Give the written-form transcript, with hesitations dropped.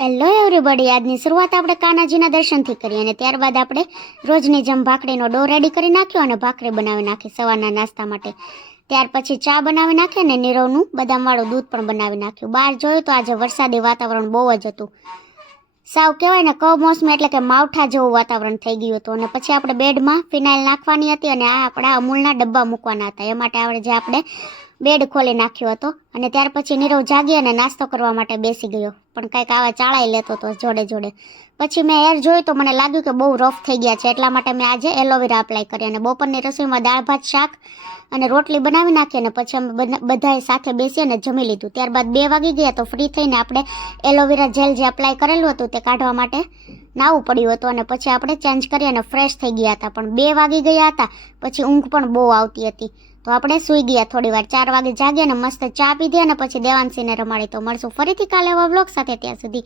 Hello everybody, આજની શરૂઆત આપણે કાનાજીના દર્શનથી કરીએ અને ત્યારબાદ આપણે રોજની જેમ ભાખરીનો ડો રેડી કરી નાખ્યો અને ભાખરી બનાવી નાખી સવારના નાસ્તા માટે. ત્યાર પછી ચા બનાવી નાખી અને નીરવનું બદામવાળું દૂધ પણ બનાવી નાખ્યું. બહાર જોયું તો આજે વરસાદી વાતાવરણ બહુ જ હતું. સાવ કહેવાય ને કમોસમી, એટલે કે માવઠા જેવું વાતાવરણ થઈ ગયું હતું. અને પછી આપણે બેડમાં ફિનાઇલ નાખવાની હતી અને આ આપણા અમૂલના ડબ્બા મૂકવાના હતા. એ માટે આપણે બેડ ખોલી નાખ્યો હતો અને ત્યાર પછી નીરવ જાગી અને નાસ્તો કરવા માટે બેસી ગયો, પણ કંઈક આવા ચાળાઈ લેતો હતો જોડે જોડે. પછી મેં હેર જોયું તો મને લાગ્યું કે બહુ રફ થઈ ગયા છે, એટલા માટે મેં આજે એલોવેરા અપ્લાય કરી અને બપોરની રસોઈમાં દાળ ભાત શાક અને રોટલી બનાવી નાખી અને પછી અમે બધાએ સાથે બેસી અને જમી લીધું. ત્યારબાદ 2 વાગી ગયા તો ફ્રી થઈને આપણે એલોવેરા જેલ જે અપ્લાય કરેલું હતું તે કાઢવા માટે નાવું પડ્યું હતું અને પછી આપણે ચેન્જ કરી અને ફ્રેશ થઈ ગયા હતા. પણ 2 વાગી ગયા હતા, પછી ઊંઘ પણ બહુ આવતી હતી તો આપણે સૂઈ ગયા થોડી વાર. 4 વાગે જાગ્યા અને મસ્ત ચા પીધી અને પછી દેવાંશીને રમાડી. તો મળશું ફરીથી કાલે એવા વ્લોગ સાથે, ત્યાં સુધી